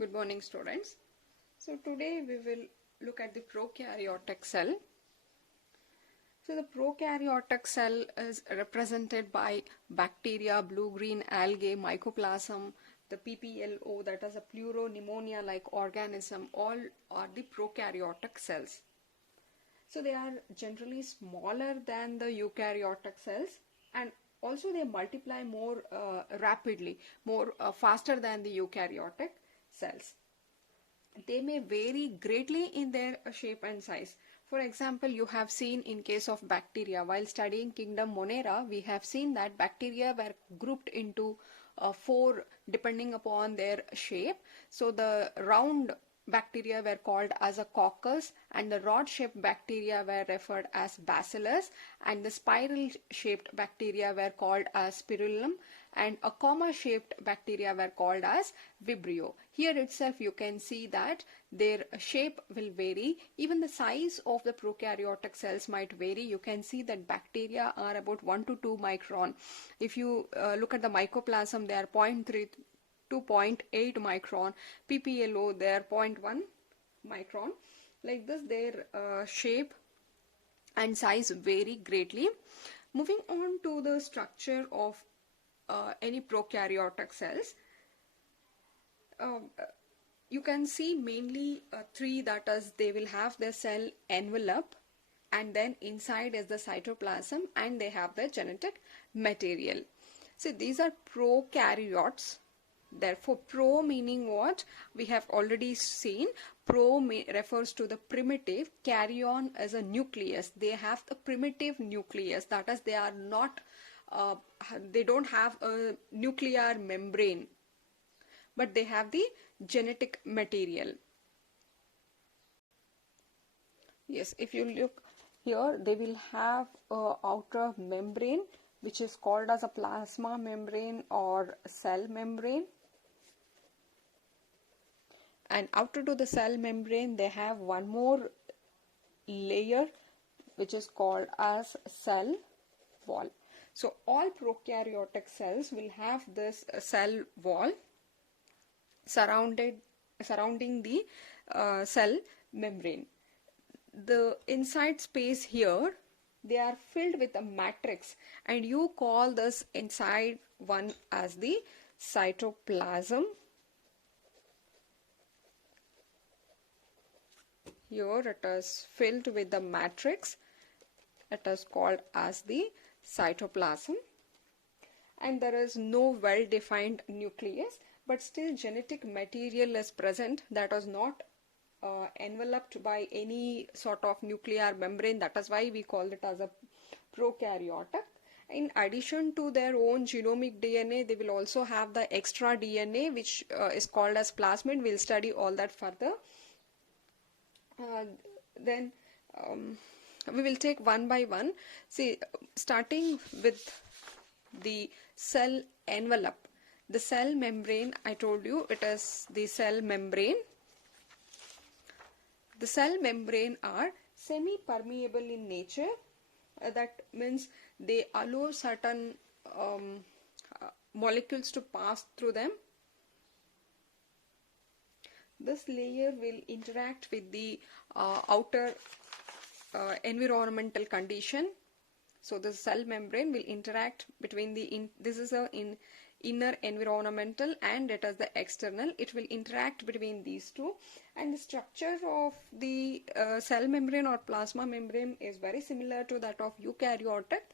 Good morning, students. So today we will look at the prokaryotic cell. So the prokaryotic cell is represented by bacteria, blue-green algae, mycoplasm, the PPLO, that is a pleuropneumonia-like organism. All are the prokaryotic cells. So they are generally smaller than the eukaryotic cells, and also they multiply more rapidly, more faster than the eukaryotic cells. They may vary greatly in their shape and size. For example, you have seen in case of bacteria, while studying kingdom Monera, we have seen that bacteria were grouped into four depending upon their shape. So the round bacteria were called as a coccus, and the rod-shaped bacteria were referred as bacillus, and the spiral-shaped bacteria were called as spirillum, and a comma-shaped bacteria were called as vibrio. Here itself you can see that their shape will vary. Even the size of the prokaryotic cells might vary. You can see that bacteria are about 1 to 2 micron. If you look at the mycoplasm, they are 0.3 to 0.8 micron. PPLO, they are 0.1 micron. Like this, their shape and size vary greatly. Moving on to the structure of any prokaryotic cells, you can see mainly three, that is, they will have the cell envelope, and then inside is the cytoplasm, and they have the genetic material. So these are prokaryotes. Therefore, pro meaning what? We have already seen. Pro refers to the primitive. Karyon is a nucleus. They have the primitive nucleus. That is, they are not, they don't have a nuclear membrane, but they have the genetic material. Yes, if you look here, they will have a outer membrane which is called as a plasma membrane or cell membrane. And outer to the cell membrane, they have one more layer which is called as cell wall. So all prokaryotic cells will have this cell wall surrounding the cell membrane. The inside space here, they are filled with a matrix, and you call this inside one as the cytoplasm. Here it is filled with the matrix. It is called as the cytoplasm, and there is no well-defined nucleus, but still genetic material is present that was not enveloped by any sort of nuclear membrane. That is why we call it as a prokaryotic. In addition to their own genomic DNA, they will also have the extra DNA which is called as plasmid. We'll study all that further. Then we will take one by one. See, starting with the cell envelope. The cell membrane, I told you, it is the cell membrane. The cell membrane are semi-permeable in nature. That means they allow certain molecules to pass through them. This layer will interact with the outer environmental condition. So the cell membrane will interact between the this is a inner environmental, and it is the external. It will interact between these two, and the structure of the cell membrane or plasma membrane is very similar to that of eukaryotic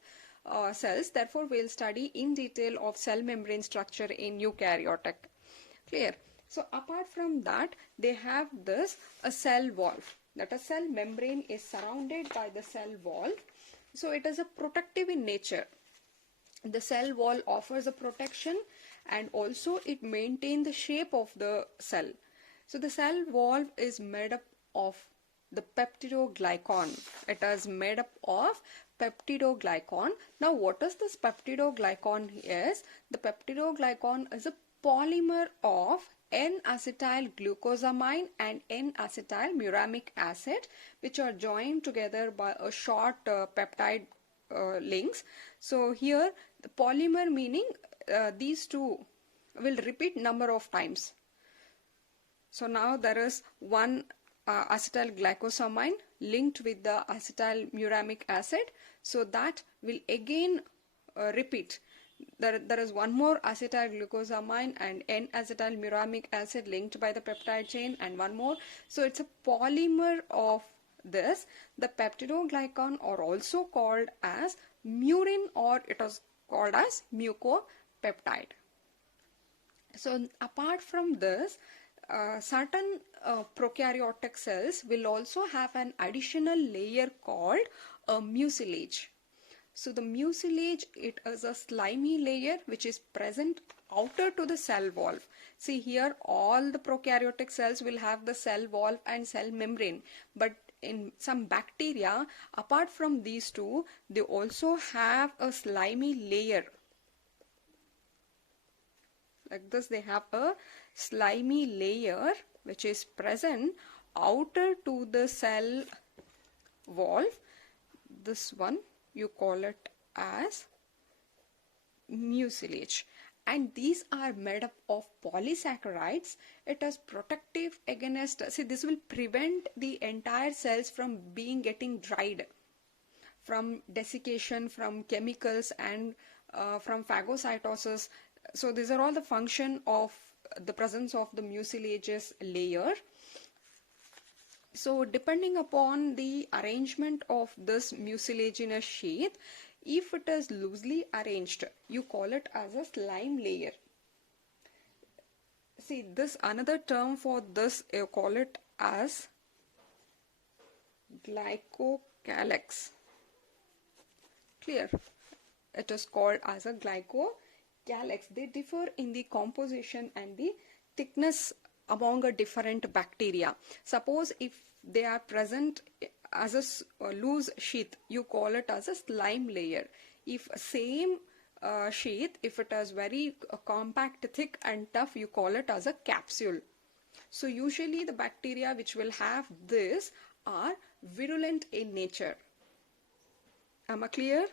cells. Therefore, we will study in detail of cell membrane structure in eukaryotic. Clear? So apart from that, they have this a cell wall. That a cell membrane is surrounded by the cell wall. So it is a protective in nature. The cell wall offers a protection, and also it maintains the shape of the cell. So the cell wall is made up of the peptidoglycan. It is made up of peptidoglycan. Now what is this peptidoglycan is? The peptidoglycan is a polymer of N-acetyl glucosamine and N-acetyl muramic acid, which are joined together by a short peptide links. So here the polymer meaning these two will repeat number of times. So now there is one acetylglycosamine linked with the acetylmuramic acid. So that will again repeat. There is one more acetylglucosamine and N-acetylmuramic acid linked by the peptide chain, and one more. So it's a polymer of this. The peptidoglycan are also called as murin, or it is called as mucopeptide. So apart from this, certain prokaryotic cells will also have an additional layer called a mucilage. So the mucilage, it is a slimy layer which is present outer to the cell wall. See here, all the prokaryotic cells will have the cell wall and cell membrane, but in some bacteria, apart from these two, they also have a slimy layer. Like this, they have a slimy layer which is present outer to the cell wall. This one you call it as mucilage, and these are made up of polysaccharides. It is protective against, see, this will prevent the entire cells from getting dried from desiccation, from chemicals, and from phagocytosis. So these are all the function of the presence of the mucilageous layer. So depending upon the arrangement of this mucilaginous sheath, if it is loosely arranged, you call it as a slime layer. See, this another term for this, you call it as glycocalyx. Clear? It is called as a glycocalyx. They differ in the composition and the thickness among a different bacteria. Suppose if they are present as a loose sheath, you call it as a slime layer. If same sheath, if it is very compact, thick and tough, you call it as a capsule. So usually the bacteria which will have this are virulent in nature. Am I clear?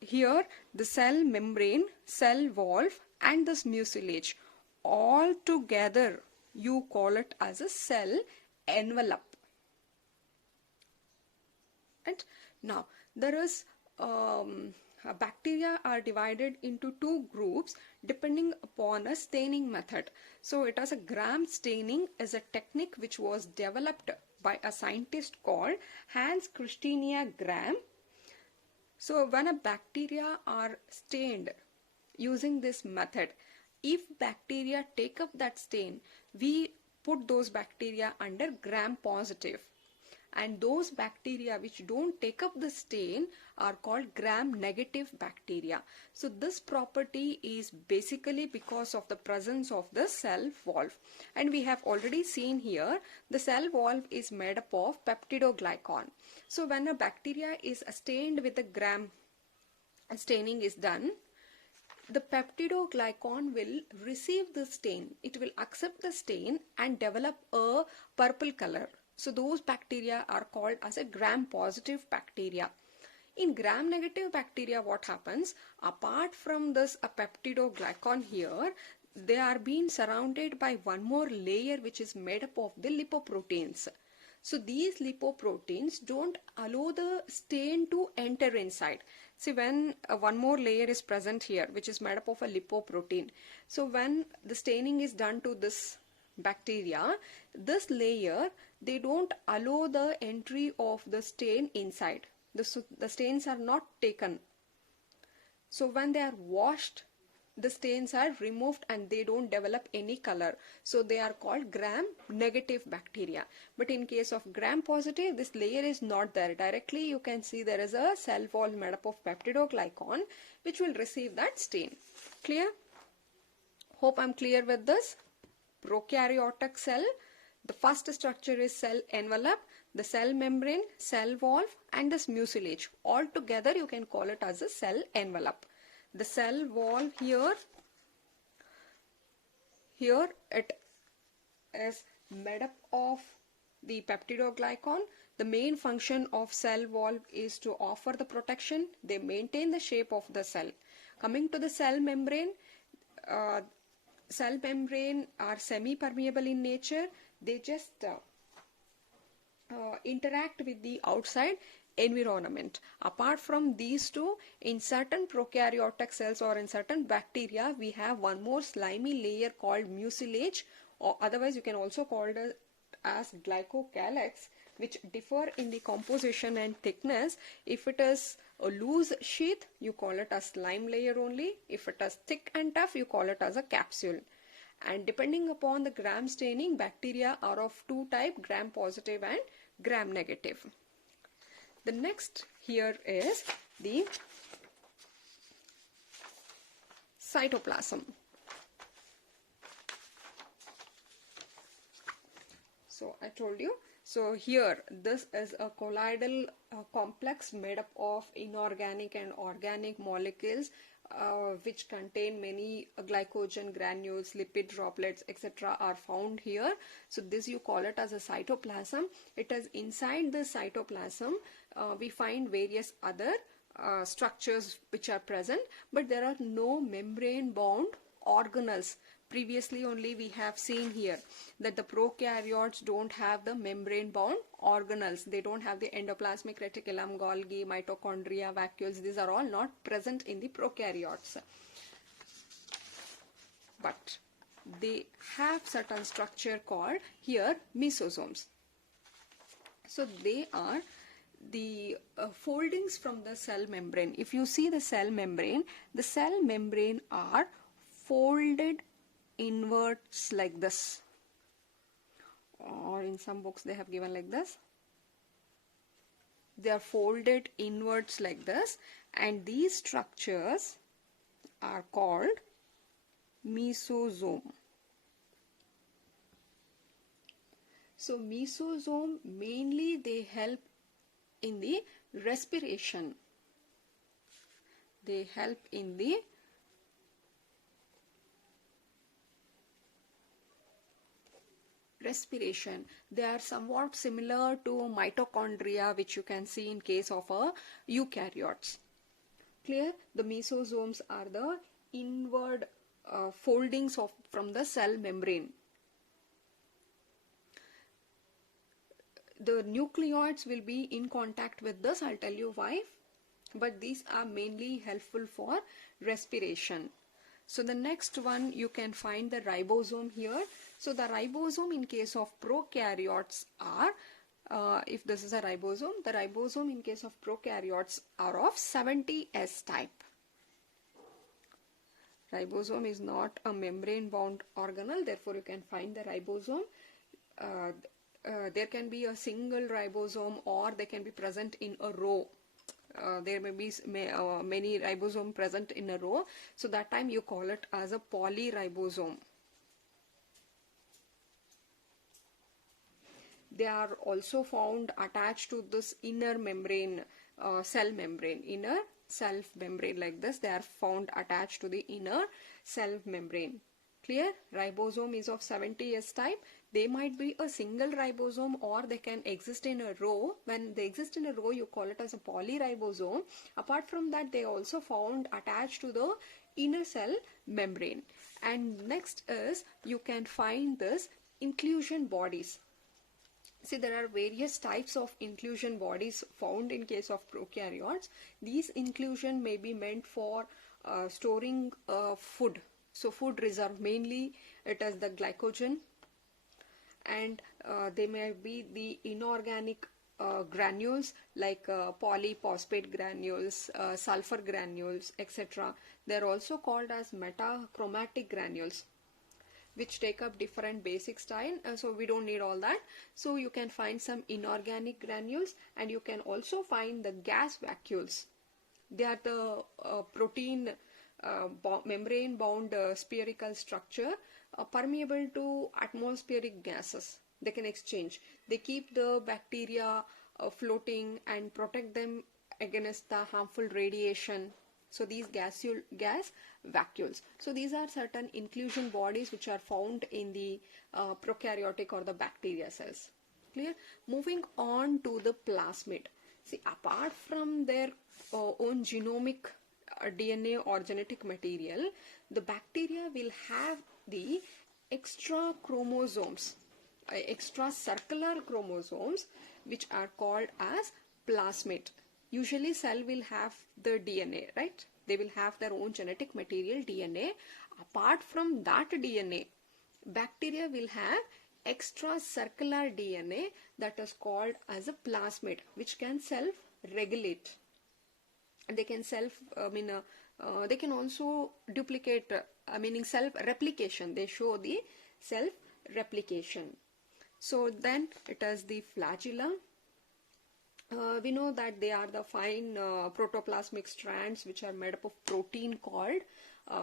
Here the cell membrane, cell wall and this mucilage, all together you call it as a cell envelope. And now there is bacteria are divided into two groups depending upon a staining method. So it is a Gram staining is a technique which was developed by a scientist called Hans Christian Gram. So when a bacteria are stained using this method, if bacteria take up that stain, we put those bacteria under Gram positive, and those bacteria which don't take up the stain are called Gram negative bacteria. So this property is basically because of the presence of the cell wall, and we have already seen here the cell wall is made up of peptidoglycan. So when a bacteria is stained with the Gram staining is done, the peptidoglycan will receive the stain. It will accept the stain and develop a purple color. So those bacteria are called as a Gram positive bacteria. In Gram negative bacteria, what happens? Apart from this a peptidoglycan here, they are being surrounded by one more layer which is made up of the lipoproteins. So these lipoproteins don't allow the stain to enter inside. See, when one more layer is present here which is made up of a lipoprotein, so when the staining is done to this bacteria, this layer, they don't allow the entry of the stain inside. The stains are not taken. So when they are washed, the stains are removed and they don't develop any color. So they are called Gram negative bacteria. But in case of Gram positive, this layer is not there. Directly you can see there is a cell wall made up of peptidoglycan which will receive that stain. Clear? Hope I'm clear with this. Prokaryotic cell, the first structure is cell envelope, the cell membrane, cell wall and this mucilage. All together you can call it as a cell envelope. The cell wall here it is made up of the peptidoglycan. The main function of cell wall is to offer the protection. They maintain the shape of the cell. Coming to the cell membrane, cell membrane are semi-permeable in nature. They just interact with the outside environment. Apart from these two, in certain prokaryotic cells or in certain bacteria, we have one more slimy layer called mucilage, or otherwise you can also call it as glycocalyx, which differ in the composition and thickness. If it is a loose sheath, you call it as slime layer only. If it is thick and tough, you call it as a capsule. And depending upon the gram staining, bacteria are of two types, gram positive and gram negative. The next here is the cytoplasm. So I told you, so here this is a colloidal complex made up of inorganic and organic molecules which contain many glycogen granules, lipid droplets, etc. are found here. So this you call it as a cytoplasm. It is inside the cytoplasm we find various other structures which are present, but there are no membrane bound organelles. Previously only we have seen here that the prokaryotes don't have the membrane bound organelles. They don't have the endoplasmic reticulum, Golgi, mitochondria, vacuoles. These are all not present in the prokaryotes. But they have certain structure called here mesosomes. So they are the foldings from the cell membrane. If you see the cell membrane are folded inwards like this, or in some books they have given like this. They are folded inwards like this, and these structures are called mesosome. So mesosome mainly they help in the respiration. They help in the respiration. They are somewhat similar to mitochondria, which you can see in case of eukaryotes. Clear? The mesosomes are the inward foldings from the cell membrane. The nucleoids will be in contact with this, I'll tell you why, but these are mainly helpful for respiration. So the next one, you can find the ribosome here. So the ribosome in case of prokaryotes are, if this is a ribosome, the ribosome in case of prokaryotes are of 70S type. Ribosome is not a membrane bound organelle, therefore you can find the ribosome. There can be a single ribosome, or they can be present in a row. There may be many ribosomes present in a row, so that time you call it as a polyribosome. They are also found attached to this inner membrane, cell membrane, inner self membrane like this. They are found attached to the inner self membrane. Clear? Ribosome is of 70S type. They might be a single ribosome, or they can exist in a row. When they exist in a row, you call it as a polyribosome. Apart from that, they are also found attached to the inner cell membrane. And next is, you can find this inclusion bodies. See, there are various types of inclusion bodies found in case of prokaryotes. These inclusion may be meant for storing food. So food reserve, mainly it is the glycogen, and they may be the inorganic granules like polyphosphate granules, sulfur granules, etc. They are also called as metachromatic granules, which take up different basic style, so we don't need all that. So you can find some inorganic granules, and you can also find the gas vacuoles. They are the protein membrane bound spherical structure permeable to atmospheric gases. They can exchange. They keep the bacteria floating and protect them against the harmful radiation. So these gas vacuoles. So these are certain inclusion bodies which are found in the prokaryotic or the bacteria cells. Clear? Moving on to the plasmid. See, apart from their own genomic DNA or genetic material, the bacteria will have the extra chromosomes, extra circular chromosomes, which are called as plasmid. Usually cell will have the DNA, right? They will have their own genetic material, DNA. Apart from that DNA, bacteria will have extra circular DNA that is called as a plasmid, which can self-regulate. And they can they can also duplicate, meaning self-replication. They show the self-replication. So then it is the flagella. We know that they are the fine protoplasmic strands which are made up of protein called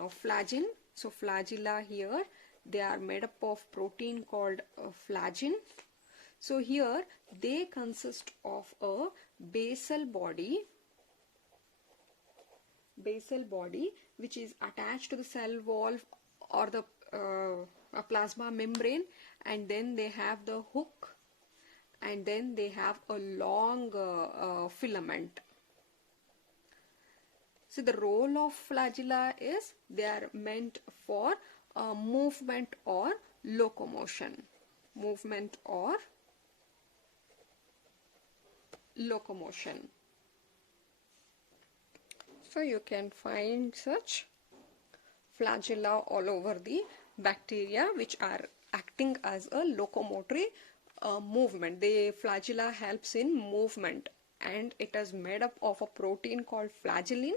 flagellin. So flagella here, they are made up of protein called flagellin. So here they consist of a basal body which is attached to the cell wall or the a plasma membrane, and then they have the hook, and then they have a long filament. So the role of flagella is they are meant for movement or locomotion. Movement or locomotion. So you can find such flagella all over the bacteria which are acting as a locomotory movement. The flagella helps in movement, and it is made up of a protein called flagellin.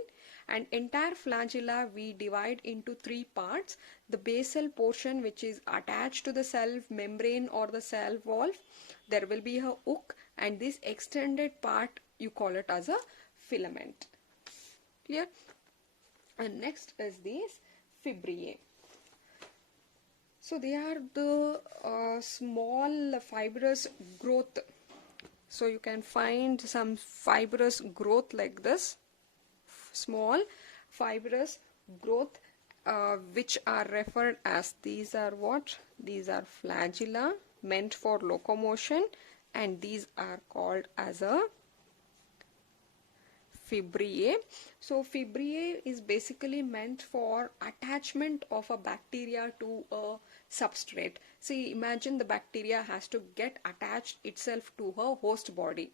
And entire flagella we divide into three parts: the basal portion, which is attached to the cell membrane or the cell wall. There will be a hook, and this extended part you call it as a filament. Clear? And next is these fibriae. So they are the small fibrous growth. So you can find some fibrous growth like this, small fibrous growth, which are referred as, these are what? These are flagella, meant for locomotion, and these are called as a fibriae. So fibriae is basically meant for attachment of a bacteria to a substrate. See, imagine the bacteria has to get attached itself to her host body.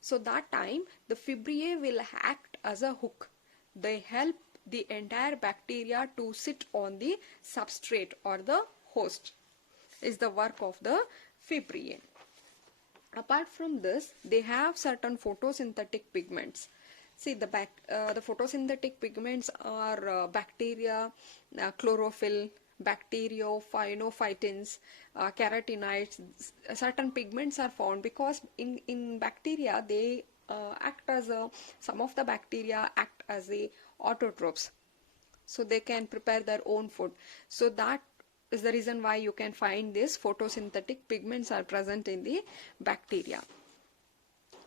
So that time the fibriae will act as a hook. They help the entire bacteria to sit on the substrate or the host, is the work of the fibriae. Apart from this, they have certain photosynthetic pigments. See, the photosynthetic pigments are bacteria, chlorophyll, bacteriophytins, carotenoids. Certain pigments are found because in bacteria they act as some of the bacteria act as autotrophs. So they can prepare their own food. So that is the reason why you can find these photosynthetic pigments are present in the bacteria.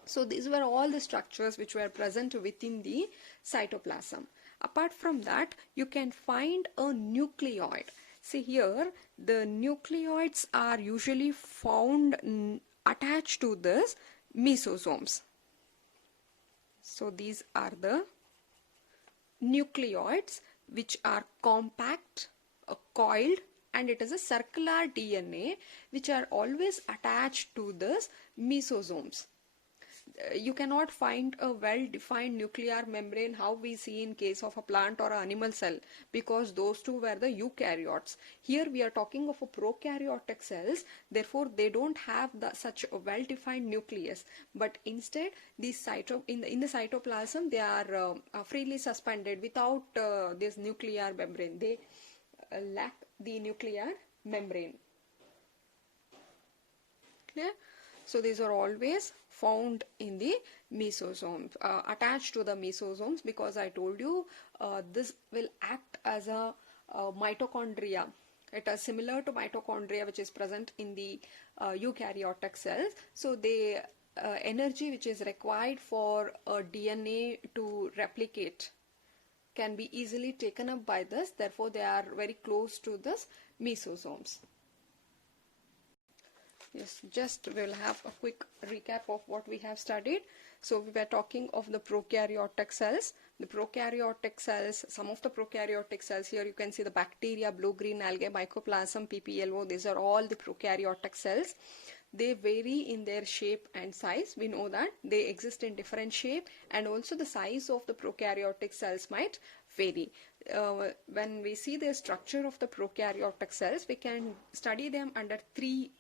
So these were all the structures which were present within the cytoplasm. Apart from that, you can find a nucleoid. See here, the nucleoids are usually found attached to this mesosomes. So these are the nucleoids which are compact, coiled, and it is a circular DNA which are always attached to this mesosomes. You cannot find a well-defined nuclear membrane how we see in case of a plant or an animal cell, because those two were the eukaryotes. Here we are talking of a prokaryotic cells, therefore they don't have such a well-defined nucleus, but instead these in the cytoplasm they are freely suspended without this nuclear membrane. They lack the nuclear membrane. Clear? So these are always found in the mesosomes, attached to the mesosomes, because I told you this will act as a mitochondria. It is similar to mitochondria which is present in the eukaryotic cells. So the energy which is required for a DNA to replicate can be easily taken up by this. Therefore they are very close to this mesosomes. Yes, just we'll have a quick recap of what we have studied. So we were talking of the prokaryotic cells. The prokaryotic cells, some of the prokaryotic cells, here you can see the bacteria, blue-green algae, mycoplasm, PPLO, these are all the prokaryotic cells. They vary in their shape and size. We know that they exist in different shape, and also the size of the prokaryotic cells might vary. When we see the structure of the prokaryotic cells, we can study them under three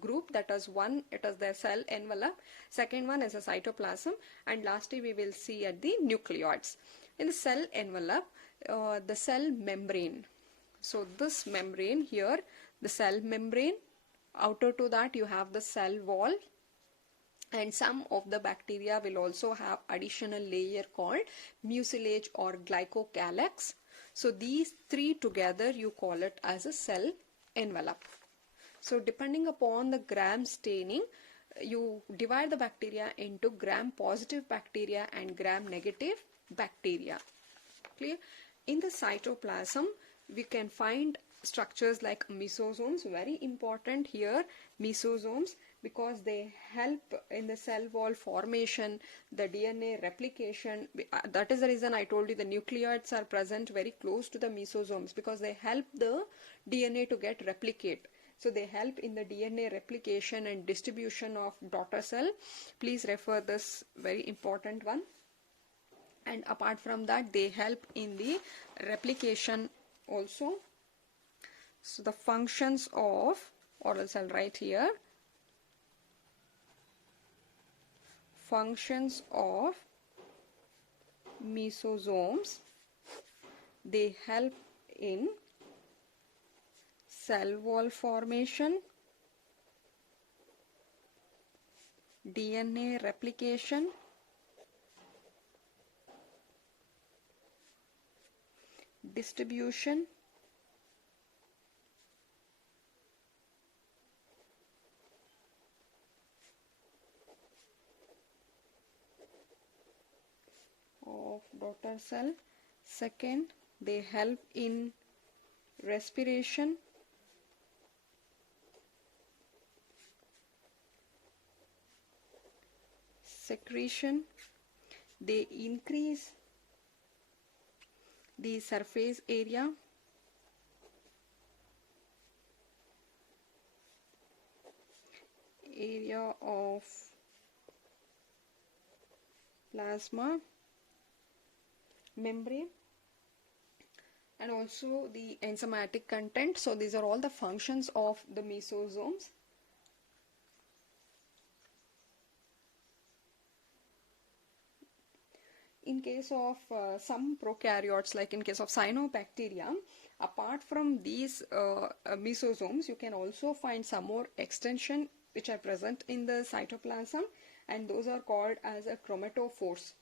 group. That is, one, it is their cell envelope, second one is a cytoplasm, and lastly we will see at the nucleoids. In the cell envelope, the cell membrane. So this membrane here, the cell membrane, outer to that you have the cell wall, and some of the bacteria will also have additional layer called mucilage or glycocalyx. So these three together you call it as a cell envelope. So depending upon the gram staining, you divide the bacteria into gram positive bacteria and gram negative bacteria. Clear? In the cytoplasm we can find structures like mesosomes. Very important here, mesosomes, because they help in the cell wall formation, the DNA replication. That is the reason I told you the nucleoids are present very close to the mesosomes, because they help the DNA to get replicate. So they help in the DNA replication and distribution of daughter cell. Please refer this very important one. And apart from that, they help in the replication also. So the functions of, or else I'll write here, functions of mesosomes, they help in cell wall formation, DNA replication, distribution, of daughter cell. Second, they help in respiration, secretion, they increase the surface area, of plasma membrane, and also the enzymatic content. So these are all the functions of the mesosomes. In case of some prokaryotes, like in case of cyanobacteria, apart from these mesosomes, you can also find some more extension which are present in the cytoplasm, and those are called as a chromatophores,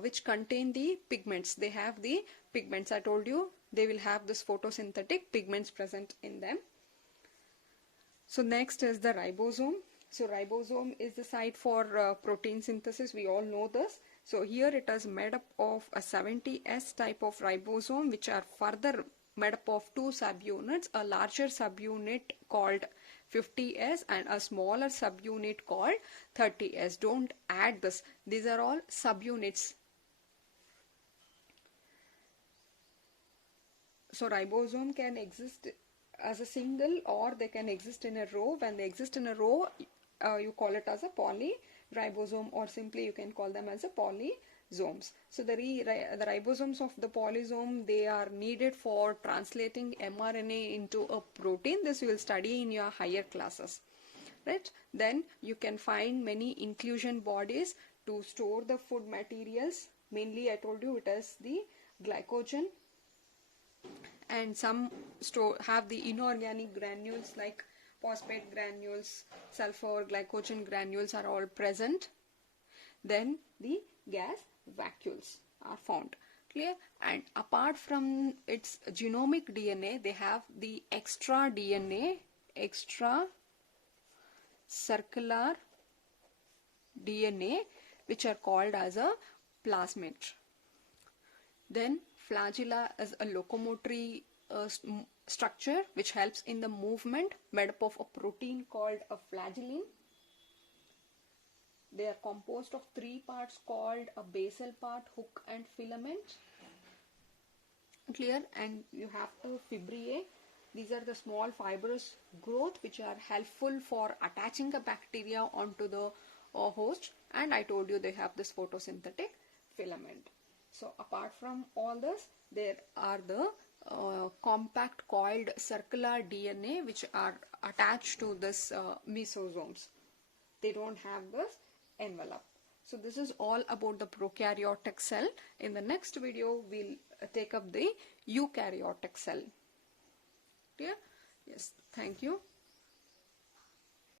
which contain the pigments. They have the pigments. I told you they will have this photosynthetic pigments present in them. So next is the ribosome. So ribosome is the site for protein synthesis. We all know this. So here it is made up of a 70S type of ribosome, which are further made up of two subunits, a larger subunit called 50S and a smaller subunit called 30S. Don't add this. These are all subunits. So ribosome can exist as a single, or they can exist in a row. When they exist in a row, you call it as a polyribosome, or simply you can call them as a polysomes. So the ribosomes of the polysome, they are needed for translating mRNA into a protein. This you will study in your higher classes, right? Then you can find many inclusion bodies to store the food materials. Mainly I told you it is the glycogen, and some have the inorganic granules like phosphate granules, sulfur, glycogen granules are all present. Then the gas vacuoles are found. Clear? And apart from its genomic DNA, they have the extra DNA, extra circular DNA, which are called as a plasmid. Then flagella is a locomotory structure which helps in the movement, made up of a protein called a flagellin. They are composed of three parts called a basal part, hook and filament. Clear? And you have the fibriae. These are the small fibrous growth which are helpful for attaching the bacteria onto the host, and I told you they have this photosynthetic filament. So apart from all this, there are the compact coiled circular DNA which are attached to this mesosomes. They don't have this envelope. So this is all about the prokaryotic cell. In the next video, we'll take up the eukaryotic cell. Clear? Yes, thank you.